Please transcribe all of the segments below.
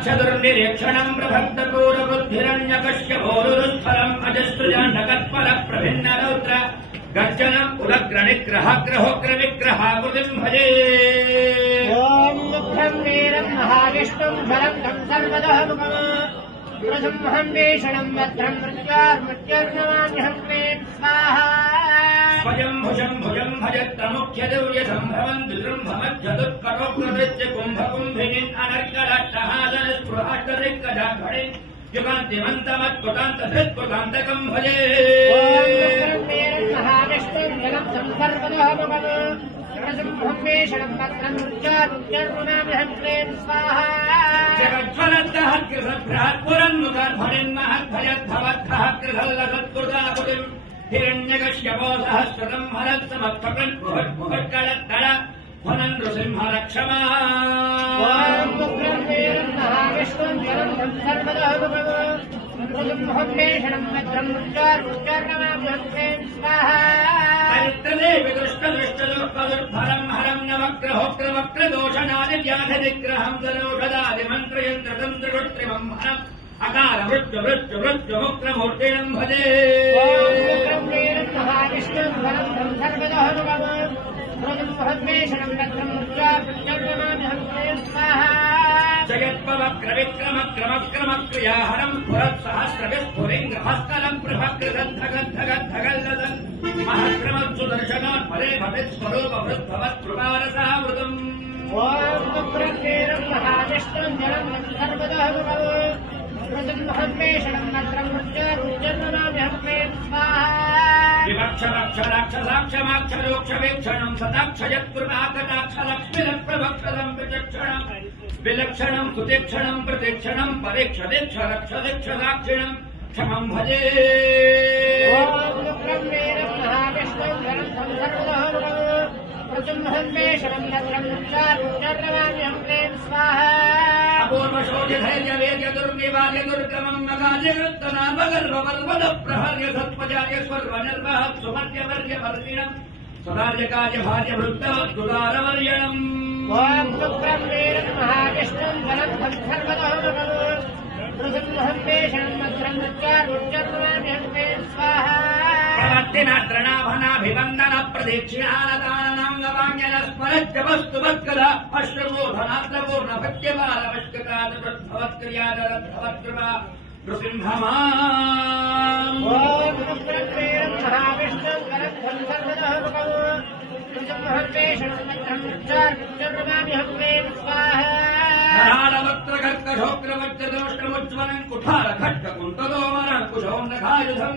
अक्षदुर्निरीक्षणम् प्रभक्तपूरबुद्धिरण्यपश्य भोरुस्थलम् अजस्तुजाण्डकत्परप्रभिन्न रौद्र गर्जन उदग्रणिग्रहग्रहोग्रविग्रहाकृतिम् भजे ॐ वीरम् महाविष्णुम् भरन्तम् स्वाहा स्वयम्भुशम्भु మృత్యార్మృత్యుర్నమామ్యహం క్లీం స్వాహా స్వయం భుజం భుజం భజత్రముఖ్య దివ్య సంభవం దుర్భమధ్యదుత్కరోగ్రదృత్య కుంభకుంభినిన్ అనర్గలట్టహాదన స్పృహాట్టరిక్కజాఘడిన్ యుగాంతిమంతమత్కుటాంతృత్కుటాంతకం భజే ఓం ముఖం వీరం అకార మృత్యు మృత్యు మృత్యుముక్రమూర్తినం భజే ఓం ముఖం వీరం మహావిష్ణుం ఫలం సర్వదహముఖం ప్రసంహం భద్రం మృత్యార్మృత్యుర్నమామ్యహం క్లీం స్వాహా జగత్పవక్ర విక్రమ క్రమ క్రమ క్రియాహరం పురత్ సహస్ర విస్ఫురింగ్రహస్తలం ప్రభక్రగద్ధగద్ధగద్ధగల్లదన్ మహక్రమ సుదర్శనాన్ పరే భవిత్ స్వరూప వృద్ధవత్ కృపారసావృతం ఓం మహావిష్ణుం జలం సర్వదహముఖం स्मृतिर्महम्मे षडन्नत्रम् मृत्योर्जन्मनाभ्यहम्मे विभक्षरक्षराक्षसाक्षमाक्षरोक्षवेक्षणम् सदाक्षयत्कृताकटाक्षलक्ष्मिरप्रभक्षरम् विचक्षणम् विलक्षणम् सुतीक्षणम् प्रतीक्षणम् परीक्षदेक्षरक्षदेक्षराक्षिणम् क्षमम् भजे। वीरम् महाविष्णुम् धरम् संसर्वः प्रचुम्भम् అపూర్వశోధిధైర్య వేద్య దుర్నివార్య దుర్గమం మగాజగృత్తనామగర్వపర్వద ప్రహర్య సత్పజార్య స్వర్వ నిర్వహత్ సుమర్యవర్య వర్షిణం సదార్యకార్య భార్య వృత్తవద్గుదారవర్యణం ఓం శుక్రం వీరం మహావిష్ణుం బలం సర్వదోముఖం ప్రసంహం భీషణం కుఠార ఖడ్గ కుశోన్నఘాయుధం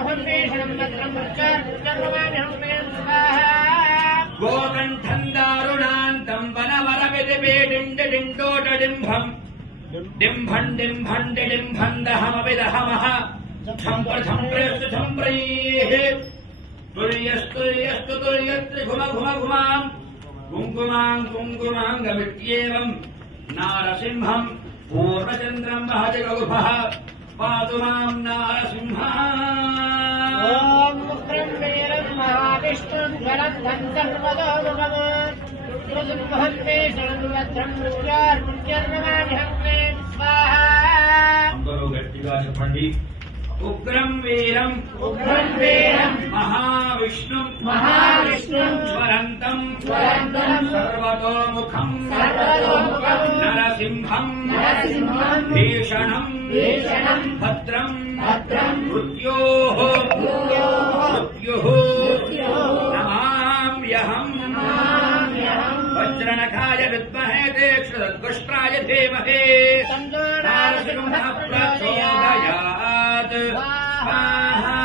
मोहन्वेषणम् तत्रम् भवामि हंसयन् गोकण्ठम् दारुणान्तम् वनवरविदिबेडिण्डिडिण्डोडिम्भम् डिम्भम् डिम्भम् डिडिम्भन्दहमविदहमः सम्प्रथम् प्रैः तुर्यस्तुर्यस्तु घुम घुमाम्। कुङ्कुमाम् कुङ्कुमाङ्गमित्येवम्। नारसिंहम् पूर्णचन्द्रम् वहति रघुभः पातु माँ नारसिंहः। ॐ मुक्रं वीरं महाविष्णुं गलद्धं सर्वतो मम रुद्रसिंहं मे शरणवद्रं रुद्रार्पुण्यर्ममानिहं मे स्वाहा अम्बरो घट्टिवासफण्डी उग्रम वीरम उग्रम वीरम महाविष्णु महाविष्णु स्वरंतम स्वरंतम सर्वतोमुखम सर्वतोमुखम नरसिंहम नरसिंहम भीषणम भीषणम भद्रम भद्रम मृत्यो मृत्यो नमाम्यहम वज्रनखाय विद्महे दीक्षितद्वष्ट्राय धीमहे प्रचोदयात् स्वाहा